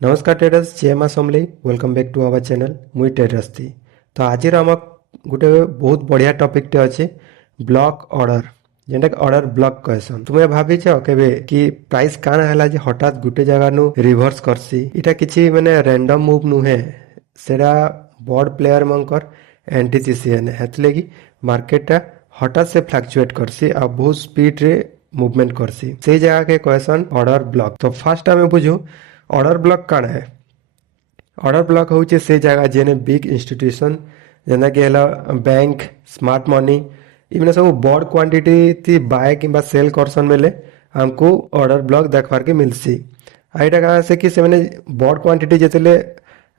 नमस्कार ट्रेडर्स जय माँ Samalei welcome back to our channel मुई ट्रेडर्स थी। तो आज आम गोटे बहुत बढ़िया टॉपिकटे अच्छे ब्लॉक ऑर्डर जेनटा ऑर्डर ब्लॉक कहसन। तुमे भाविच केबे कि प्राइस काना हैला जे हठात गुटे जगह नु रिवर्स करसी। इटा किछि माने रैंडम मूव नुहे, सेरा बड़ प्लेयर मंकर एंटीसीसीएन हेतलेगी मार्केटटा हठात से फ्लक्चुएट करसी आ बहुत स्पीड रे मूवमेंट करसी, से जगह के कहसन ऑर्डर ब्लॉक। तो फास्ट आमे बुझू ऑर्डर ब्लॉक काना है। ऑर्डर ब्लॉक होचे से जगह जेने बिग इंस्टीट्यूशन जेना कि हला बैंक स्मार्ट मनी इमने सब बड़ क्वांटिटी थी बाय किंबा सेल करसन बेले हमको ऑर्डर ब्लॉक देखबार के मिलसी। आइटा कहाँ से कि से माने बड़ क्वांटिटी जेतेले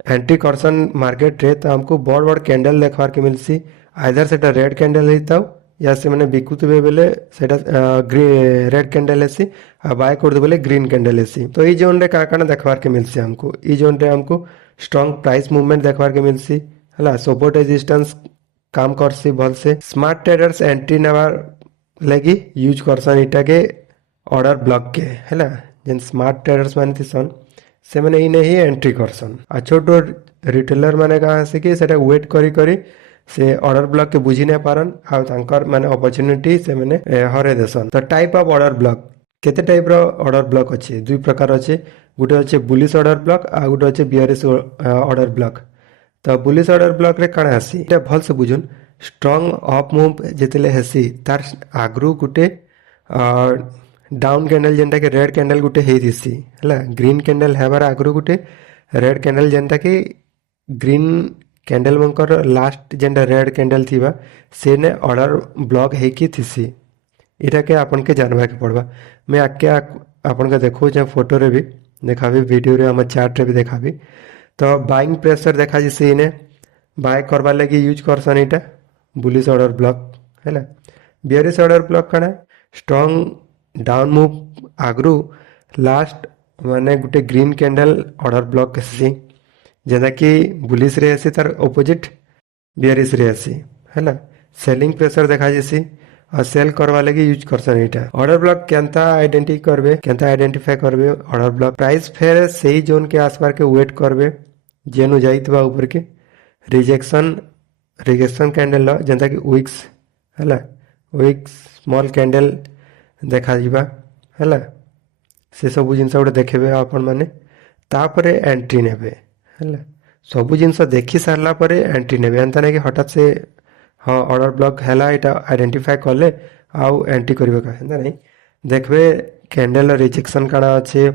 एंट्री करसन मार्केट रे तो हमको बड़ बड़ कैंडल देखबार के मिलसी। आइदर सेटा रेड कैंडल हेताओ या से मैंने बिकुतबे बेले सेटा रेड कैंडल हेसी आ बाय करदे बेले ग्रीन कैंडल हेसी। तो ई जोन रे का काना देखबार के मिलसी हमको ई जोन रे हमको स्ट्रांग प्राइस मूवमेंट देखबार के मिलसी हला सपोर्ट रेजिस्टेंस काम करसी भल से। स्मार्ट ट्रेडर्स एंट्री नेबार लगी यूज करसन इटा के ऑर्डर ब्लॉक के हला जेन स्मार्ट ट्रेडर्स माने थिसन से माने इने ही एंट्री करसन। आ छोटो रिटेलर माने कहाँ से कि सेटा वेट करी करी से ऑर्डर ब्लॉक के बुझी नहीं पारन आ तांकर माने अपॉर्चुनिटी से माने हरे देसन। तो टाइप ऑफ ऑर्डर ब्लॉक केते टाइप रो ऑर्डर ब्लॉक अच्छे दुई प्रकार अच्छे, गोटे अच्छे बुलिश ऑर्डर ब्लॉक आ गोटे अच्छे बियरिश ऑर्डर ब्लॉक। तो बुलिश ऑर्डर ब्लॉक रे काଣା आसी एटा भल से बुझुन स्ट्रांग अप मूव जेतेले हेसी तार आगरू गोटे डाउन कैंडल जेनटा कि रेड कैंडल गोटे हेई दिसी हला ग्रीन कैंडल हेबार आगरू गोटे रेड कैंडल जेनटा कि ग्रीन कैंडल मंकर लास्ट जेनटा रेड कैंडल थीबा सेने ऑर्डर ब्लॉक हेकी थिसी। इटा के आपन के जानबा के पड़बा। मैं आके आपन के देखो जे फोटो रे भी देखाबी वीडियो रे हम चार्ट रे भी देखाबी। तो बाइंग प्रेशर देखा जिसे इने बाय करवा लगी यूज करसन इटा बुलिश ऑर्डर ब्लॉक हैला। बियरिश ऑर्डर ब्लॉक काना स्ट्रांग डाउन मूव आगरू लास्ट माने गुटे ग्रीन कैंडल ऑर्डर ब्लॉक हेसी जेना कि बुलिश रे हेसी तार ऑपोजिट बियरिश रे हेसी हैला। सेलिंग प्रेशर देखा जिसी और सेल करवा लगी यूज करसन इटा। ऑर्डर ब्लॉक केनता आइडेंटिफाई करबे ऑर्डर ब्लॉक प्राइस फेर सही जोन के आसपास के वेट करबे जेनु जाइतबा ऊपर के रिजेक्शन कैंडल जेनता कि विक्स हैला विक्स स्मॉल कैंडल देखा जिबा हैला से सब जिनस गोटे देखबे आपण माने तापरे एंट्री नेबे हैला। सब जिनस देखि सारला परे एंट्री नेबे एंता नै कि हठात से हाँ ऑर्डर ब्लॉक हैला इटा आइडेंटिफाई करले आउ एंट्री करबे का हेंदा नै देखबे कैंडल रिजेक्शन काना अच्छे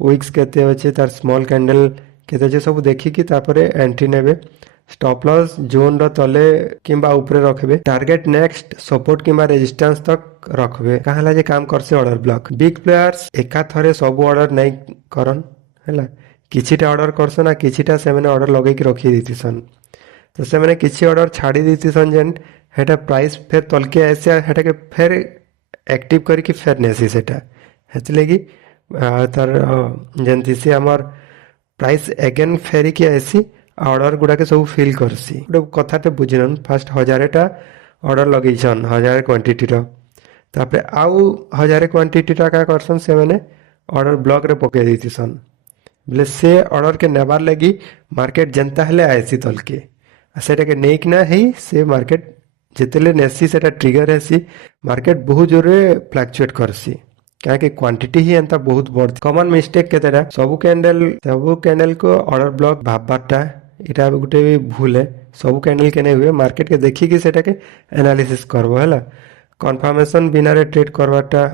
विक्स केते अच्छे तार स्मॉल कैंडल केते अच्छे सब देखि कि तापरे एंट्री नेबे। स्टॉप लॉस जोन रो तले किंबा ऊपरे रखबे टारगेट नेक्स्ट सपोर्ट किंबा रेजिस्टेंस तक रखबे काहला जे काम करसे ऑर्डर ब्लॉक। बिग प्लेयर्स एका थरे सब ऑर्डर नै करन हैला किछिटा ऑर्डर करसन आ किछिटा से माने ऑर्डर लगै कि रखि दितिसन। तो से माने किछि ऑर्डर छाड़ी दितिसन जेन हेटा प्राइस फेर तलके आसे हेटा के फेर एक्टिव करी कि फेर नेसी सेटा हेतलेगी तार जेन थिसी हमर प्राइस अगेन फेरी कि आसी ऑर्डर गुड़ा के सब फिल करसी। गोटे कथाटे बुझिनन फास्ट 1000टा ऑर्डर लगेछन 1000 क्वांटिटी रो तापरे आउ 1000 क्वांटिटी टा का करसन से माने ऑर्डर ब्लॉक रे पके दितिसन बोले से ऑर्डर के नेबार लगी मार्केट जनता हेले आसी तलके सेटा के नेक ना है से मार्केट जितेले नेसी सेटा ट्रिगर हेसी मार्केट बहुत जोरे फ्लक्चुएट करसी क्या क्वांटिटी ही एंता बहुत बड़। कॉमन मिस्टेक केतेटा सब कैंडल को ऑर्डर ब्लॉक भाबबाटा इटा गोटे भी भूल है। सब कैंडल के नहीं हुए मार्केट के देखी कि सेटा के एनालिसिस करबो हैला कंफर्मेशन बिना रे ट्रेड करबाटा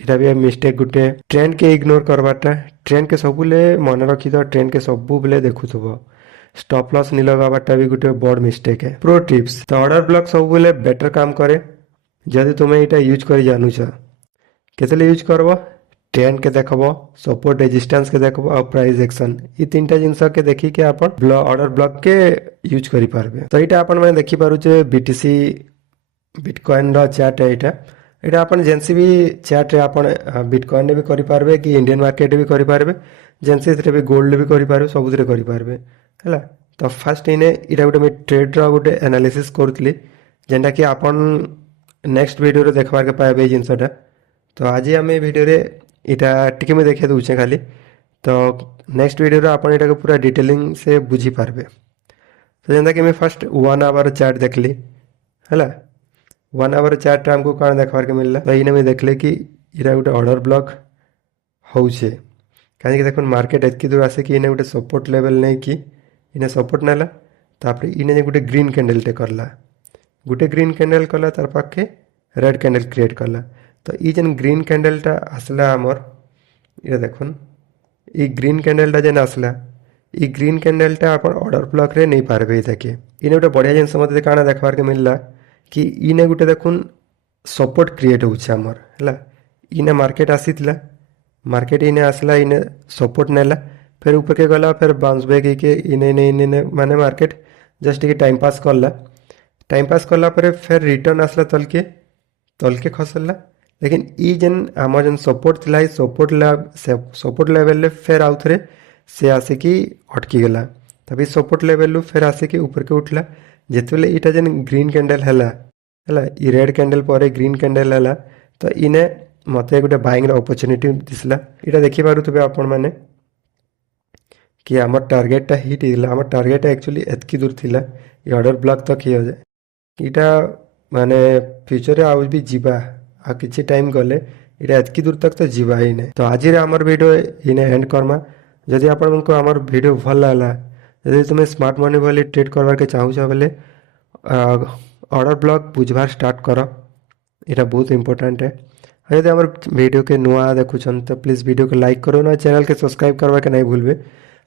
इटा भी मिस्टेक गोटे। ट्रेंड के इग्नोर करबाटा ट्रेंड के सबुले मन रखी तो ट्रेंड के सबु बेले देखुथबो। स्टॉप लॉस नहीं लगाबाटा भी गोटे बड़ मिस्टेक है। प्रो टिप्स तो ऑर्डर ब्लॉक सबुले बेटर काम करे जदि तुमे इटा यूज करी जानूछ केतेले यूज करबो ट्रेंड के देखबो सपोर्ट रेजिस्टेंस के देखबो और प्राइस एक्शन ई तीनटा जिंस के देखि के आपण ऑर्डर ब्लॉक के यूज करि पारबे। तो इटा आपण माने देखि पारुचे बीटीसी बिटकॉइन रो चार्ट है इटा आपण जेनसी भी चार्ट रे आपण बिटकॉइन रे भी करि पारबे कि इंडियन मार्केट भी करि पारबे जेनसी रे भी गोल्ड भी करि पारबे सब रे करि पारबे हैला। तो फर्स्ट इने इटा गोटे मैं ट्रेड रो गोटे एनालिसिस करथली जेंटा कि आपण नेक्स्ट वीडियो रे देखबार के पाबे जिंसटा। तो आज आम भिडियो रे इटा टिके मैं देखे दूचे खाली तो नेक्स्ट वीडियो आपण एटा पूरा डिटेलिंग से बुझी पारबे। तो जेंता कि मैं फर्स्ट 1 आवर चार्ट देखली हैला। 1 आवर चार्ट हमको कौन देखबार के मिलला, तो इने में देखले कि इरा गोटे ऑर्डर ब्लॉक होउछे। कहीं देखो मार्केट एतकी दूर आसे कि इने गोटे सपोर्ट लेवल नहीं कि इने सपोर्ट नेला, तापर इने जे गोटे ग्रीन कैंडल टे करला, गोटे ग्रीन कैंडल कला तार पाखे रेड कैंडल क्रिएट कला। तो ई जेन ग्रीन कैंडलटा आसला आमर ये देखुन, ई ग्रीन कैंडलटा जेन आसला, ई ग्रीन कैंडलटा आपण ऑर्डर ब्लॉक रे नहीं पारबे। ई देखे इने गोटे बढ़िया जिनस मते काना देखबार के मिलला कि इने गोटे देखुन सपोर्ट क्रिएट होउछे आमर हैला। इने मार्केट आसीतला, मार्केट इने आसला, इने सपोर्ट नेला, फिर ऊपर के गला, फिर बाउंस बैक के इने माने मार्केट जस्ट के टाइम पास करला। टाइम पास करला पर फिर रिटर्न आसला तलके खसला। लेकिन ई जेन आम जेन सपोर्ट थिला, सपोर्ट लेवल फिर आउ थे से आसिकी अटकी गला। तभी सपोर्ट लेवल फिर आसिकी ऊपर के उठला। जितेबले इटा जेन ग्रीन कैंडल हैला, ई रेड कैंडल पर ग्रीन कैंडल हैला, तो इने मते गोटे बाइंग अपॉर्चुनिटी दिसला। इटा देखि पारुथबे आपण माने कि आमर टार्गेटटा हिट हिला। आमर टार्गेट एक्चुअली एतकी दूर थिला, ये ऑर्डर ब्लॉक तक ही हो जाए। इटा माने फ्यूचर आउ भी जीवा आ किछि टाइम गले इटा एतकी दूर तक तो जीवा ही नहीं। तो आज आमर वीडियो इने एंड करमा। जदि आपण को आमर वीडियो भल लागला, जदि तुमे स्मार्ट मनी वाली ट्रेड करबार के चाहूछ बेले ऑर्डर ब्लॉक बुझबार स्टार्ट कर, इटा बहुत इंपोर्टेंट है। यदि आमर वीडियो के नुआ देखुछन तो प्लीज वीडियो को लाइक करो ना, चैनल के सब्सक्राइब करवा के नहीं भूलबे।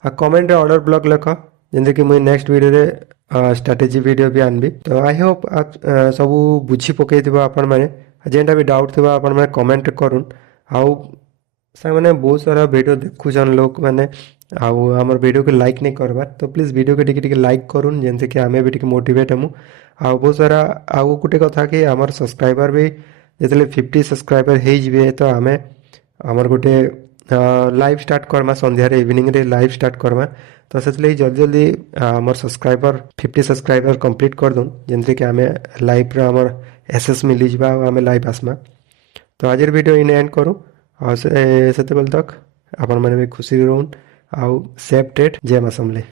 आ कमेंट रे ऑर्डर ब्लॉक लिख, जेंते कि मुई नेक्स्ट वीडियो रे स्ट्रेटेजी वीडियो भी आनबी। तो आई होप आप सबू बुझी पकई दिबा आपण माने। जेनटा भी डाउट थिबा आपण माने कमेंट करूँ। आउ सांग माने बहुत सारा वीडियो देखुछन लोग माने, आउ हमर वीडियो को लाइक नहीं करबार, तो प्लीज वीडियो के टिके लाइक करूँ, जेनसे कि आमे भी टिके मोटिवेट हमु। आउ बहुत सारा आउ गुटे कथा कि हमर सब्सक्राइबर भी जेतले 50 सब्सक्राइबर हे जिवे, तो आमे हमर गुटे लाइव स्टार्ट करमा, संध्या रे इवनिंग रे लाइव स्टार्ट करमा। तो से जल्दी जल्दी हमर सब्सक्राइबर 50 सब्सक्राइबर कंप्लीट कर दूँ, जेनसे कि आमे लाइव रे हमर एसएस मिली जिबा, आमे लाइव आसमा। तो आज वीडियो इन एंड करूँ। और से तक आपण माने भी खुशी रहूँ। आउ सेफ ट्रेड। जय मां समले।